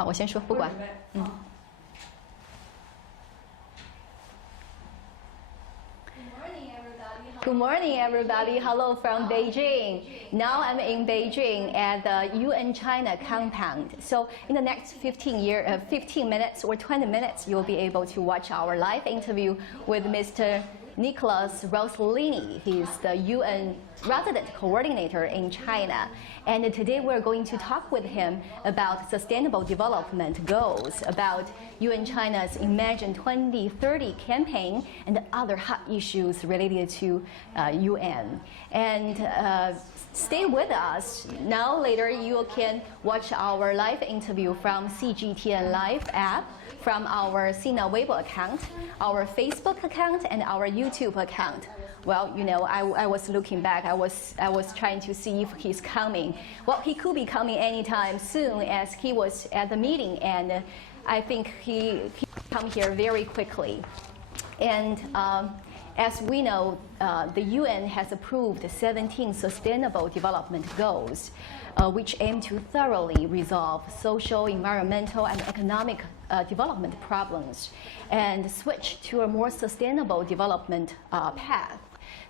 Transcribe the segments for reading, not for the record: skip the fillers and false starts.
好，我先说，不管。Good morning, everybody. Hello from Beijing. Now I'm in Beijing at the UN China compound. So in the next 15 minutes or 20 minutes, you'll be able to watch our live interview with Mr. Nicholas Rosellini. He's the UN resident coordinator in China. And today we're going to talk with him about sustainable development goals, about UN China's Imagine 2030 campaign and other hot issues related to UN. And stay with us. Now later you can watch our live interview from CGTN Live app, from our Sina Weibo account, our Facebook account, and our YouTube account. Well, you know, I was looking back. I was trying to see if he's coming. Well, he could be coming anytime soon, as he was at the meeting, and I think he come here very quickly. And as we know, the UN has approved 17 Sustainable Development Goals, which aim to thoroughly resolve social, environmental, and economic development problems and switch to a more sustainable development path.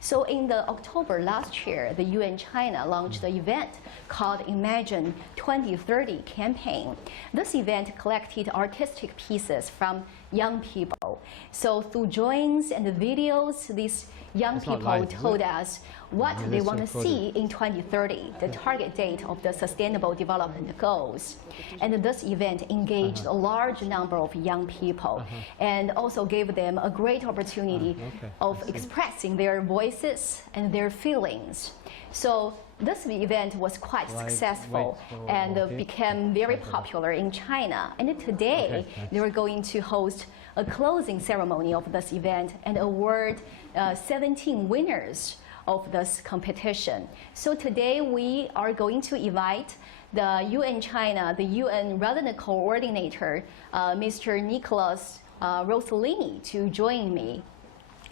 So in the October last year, the UN China launched an event called Imagine 2030 campaign. This event collected artistic pieces from young people. So through drawings and videos, these young people told us what they want to see in 2030, the target date of the Sustainable Development Goals. And this event engaged a large number of young people and also gave them a great opportunity of expressing their voices and their feelings. So this event was quite successful and became very popular in China. And today, they were going to host a closing ceremony of this event and award 17 winners of this competition. So today, we are going to invite the UN China, the UN resident coordinator, Mr. Nicholas Rosellini, to join me.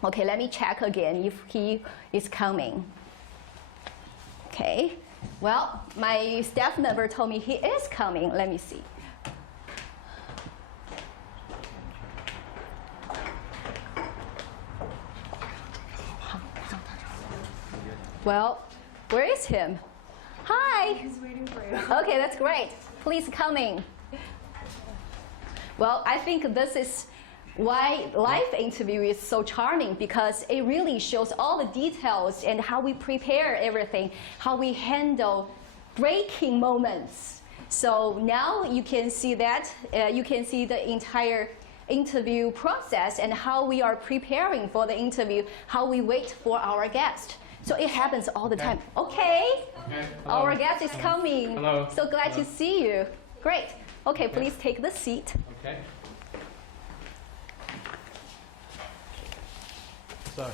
Okay, let me check again if he is coming. Okay, well, my staff member told me he is coming. Let me see. Well, where is him? Hi. He's waiting for you. Okay, that's great. Please come in. Well, I think this is why live interview is so charming, because it really shows all the details and how we prepare everything, how we handle breaking moments. So now you can see that, you can see the entire interview process and how we are preparing for the interview, how we wait for our guest. So it happens all the time. Okay, our guest is coming. Hello. So glad to see you. Great. Okay, please take the seat. Okay. So.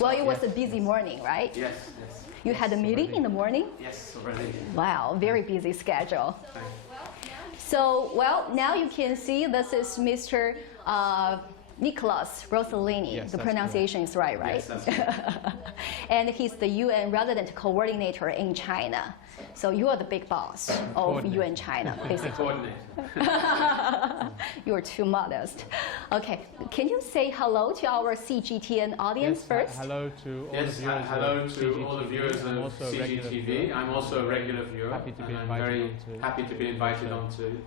Well, it was a busy morning, right? Yes, yes. You had a meeting in the morning? Yes, already. Wow, very busy schedule. So, well, now you can see this is Mr. Nicholas Rosellini. Yes, the pronunciation is right, right? Yes, that's right. And he's the UN resident coordinator in China. So you are the big boss of UN China, basically. You are too modest. Okay, can you say hello to our CGTN audience first? Hello to all the viewers. Hello to all the viewers of CGTV. I'm also a regular viewer. I'm very happy to be invited onto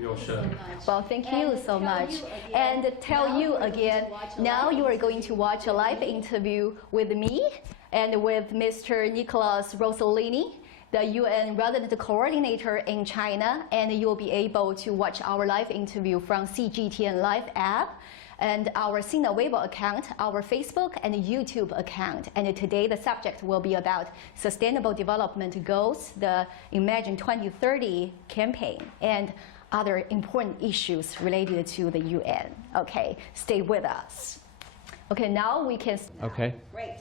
your show. Well, thank you so much. And tell you again, now you are going to watch a live interview with me and with Mr. Nicholas Rosellini, the UN resident coordinator in China, and you'll be able to watch our live interview from CGTN Live app and our Sina Weibo account, our Facebook and YouTube account. And today the subject will be about Sustainable Development Goals, the Imagine 2030 campaign, and other important issues related to the UN. Okay, stay with us. Okay, now we can. Okay. Great.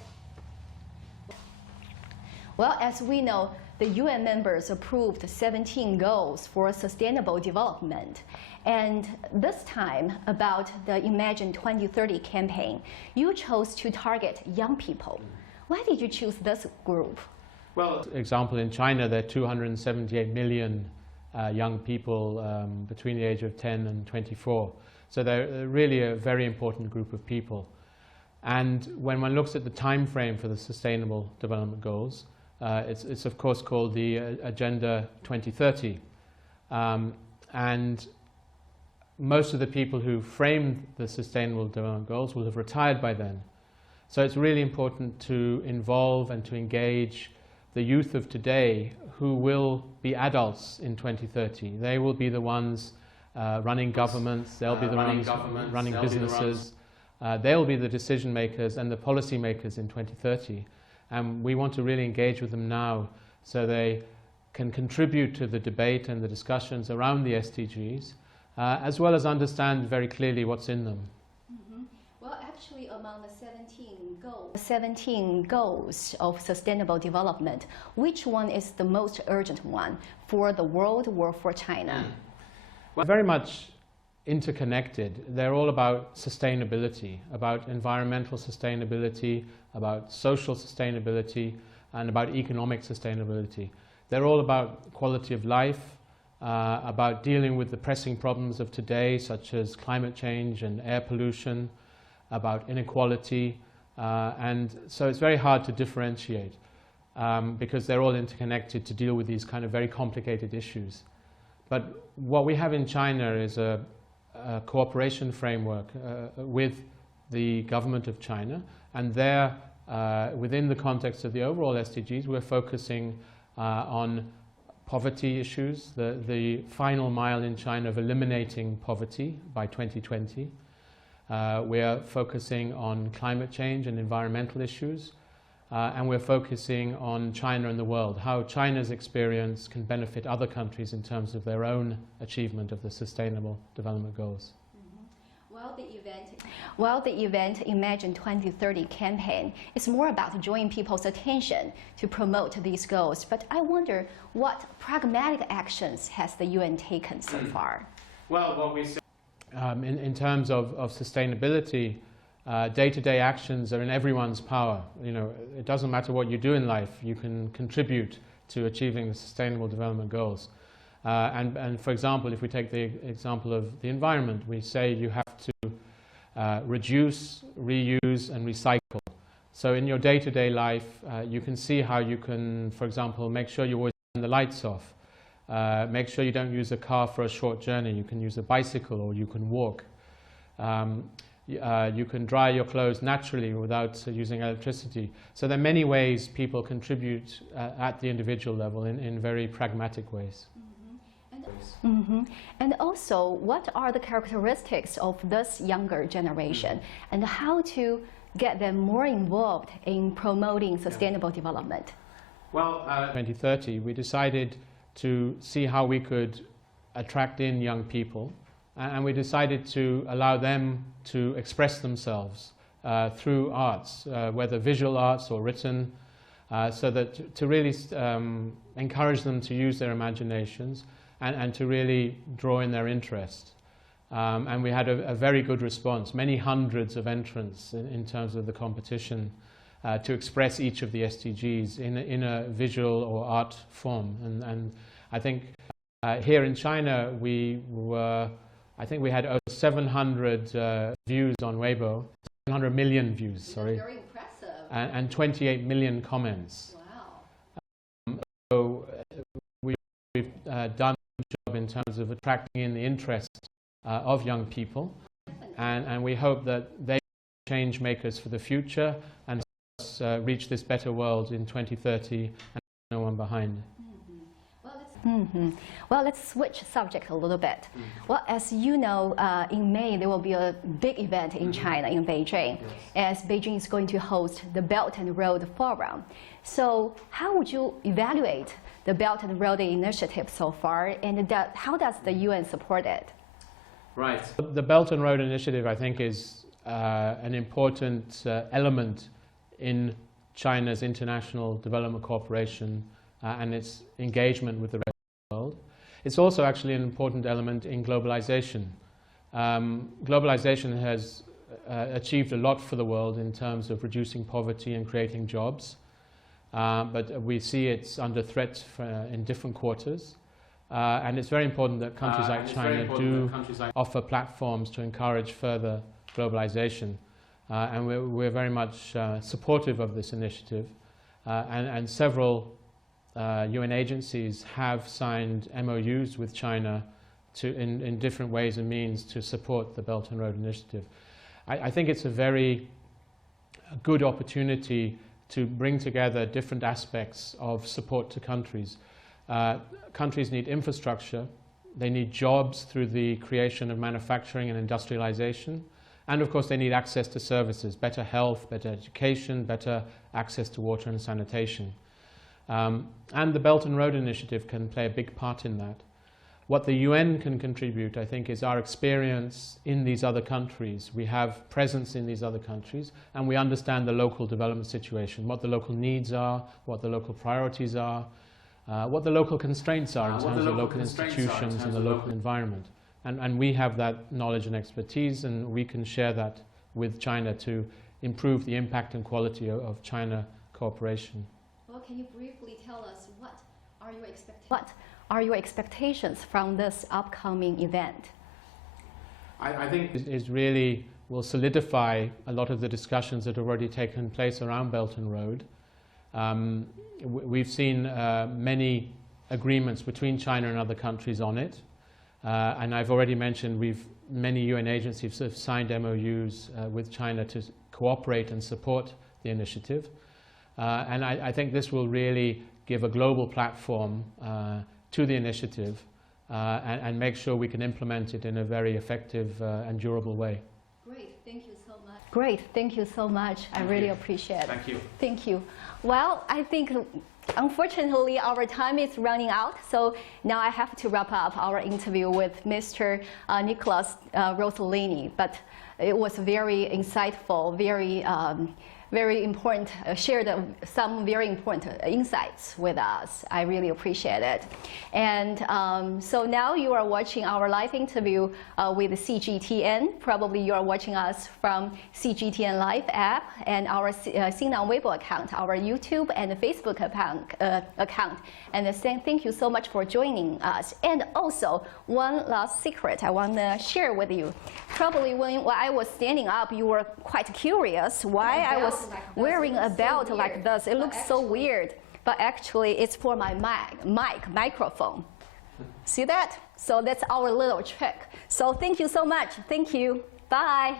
Well, as we know, the UN members approved 17 goals for sustainable development. And this time, about the Imagine 2030 campaign, you chose to target young people. Why did you choose this group? Well, For example, in China, there are 278 million young people between the age of 10 and 24. So they're really a very important group of people. And when one looks at the time frame for the Sustainable Development Goals, it's of course called the Agenda 2030. And most of the people who framed the Sustainable Development Goals will have retired by then. So it's really important to involve and to engage the youth of today who will be adults in 2030. They will be the ones running governments, they'll be the ones running businesses, they'll be the decision makers and the policy makers in 2030. And we want to really engage with them now so they can contribute to the debate and the discussions around the SDGs, as well as understand very clearly what's in them. Well, actually, among the 17 goals of sustainable development, which one is the most urgent one for the world or for China? Well, very much interconnected. They're all about sustainability, about environmental sustainability, about social sustainability, and about economic sustainability. They're all about quality of life, about dealing with the pressing problems of today, such as climate change and air pollution, about inequality, and so it's very hard to differentiate because they're all interconnected to deal with these kind of very complicated issues. But what we have in China is a cooperation framework with the government of China, and there, within the context of the overall SDGs, we're focusing on poverty issues, the final mile in China of eliminating poverty by 2020. We are focusing on climate change and environmental issues, and we're focusing on China and the world, how China's experience can benefit other countries in terms of their own achievement of the Sustainable Development Goals. Well, the event Imagine 2030 campaign is more about drawing people's attention to promote these goals. But I wonder, what pragmatic actions has the UN taken so far? Well, what we say in terms of sustainability, day-to-day actions are in everyone's power. You know, it doesn't matter what you do in life, you can contribute to achieving the Sustainable Development Goals. And for example, if we take the example of the environment, we say you have to reduce, reuse and recycle. So in your day-to-day life, you can see how you can, for example, make sure you always turn the lights off. Make sure you don't use a car for a short journey. You can use a bicycle or you can walk. You can dry your clothes naturally without using electricity. So there are many ways people contribute at the individual level in very pragmatic ways. And also, what are the characteristics of this younger generation and how to get them more involved in promoting sustainable development? well, 2030, we decided to see how we could attract in young people, and we decided to allow them to express themselves through arts, whether visual arts or written, so that to really encourage them to use their imaginations and to really draw in their interest. And we had a very good response, many hundreds of entrants in terms of the competition to express each of the SDGs in a visual or art form. And I think here in China I think we had over 700 views on Weibo, 700 million views, sorry. Very impressive. And 28 million comments. Wow. So we've done a good job in terms of attracting in the interest of young people, and we hope that they are change makers for the future and help us reach this better world in 2030 and no one behind. Well, let's switch subject a little bit. Well, as you know, in May there will be a big event in China, in Beijing, as Beijing is going to host the Belt and Road Forum. So how would you evaluate the Belt and Road Initiative so far, and how does the UN support it? right. The Belt and Road Initiative, I think, is an important element in China's international development cooperation and its engagement with the rest of the world. It's also actually an important element in globalization. Globalization has achieved a lot for the world in terms of reducing poverty and creating jobs, but we see it's under threat in different quarters. And it's very important that countries like China do offer platforms to encourage further globalization. And we're very much supportive of this initiative. And several UN agencies have signed MOUs with China in different ways and means to support the Belt and Road Initiative. I think it's a very good opportunity to bring together different aspects of support to countries. Countries need infrastructure, they need jobs through the creation of manufacturing and industrialization, and of course they need access to services, better health, better education, better access to water and sanitation. And the Belt and Road Initiative can play a big part in that. What the UN can contribute, I think, is our experience in these other countries. We have presence in these other countries, and we understand the local development situation, what the local needs are, what the local priorities are, what the local constraints are in terms of local institutions and the local environment. And we have that knowledge and expertise, and we can share that with China to improve the impact and quality of China cooperation. Well, can you briefly tell us what are your expectations from this upcoming event? I think it really will solidify a lot of the discussions that have already taken place around Belt and Road. We've seen many agreements between China and other countries on it. And I've already mentioned many UN agencies have signed MOUs with China to cooperate and support the initiative. And I think this will really give a global platform to the initiative and make sure we can implement it in a very effective and durable way. Great, thank you so much. Great, thank you so much. I really appreciate it. Thank you. Thank you. Well, I think unfortunately our time is running out, so now I have to wrap up our interview with Mr. Nicholas Rosellini. But it was very insightful, very important, shared some very important insights with us. I really appreciate it. And so now you are watching our live interview with CGTN. Probably you are watching us from CGTN Live app and our Xinnan Weibo account, our YouTube and Facebook account. And thank you so much for joining us. And also, one last secret I want to share with you. Probably when I was standing up, you were quite curious why I was wearing a belt like this. It looks so weird. But actually, it's for my microphone. See that? So that's our little trick. So thank you so much. Thank you. Bye.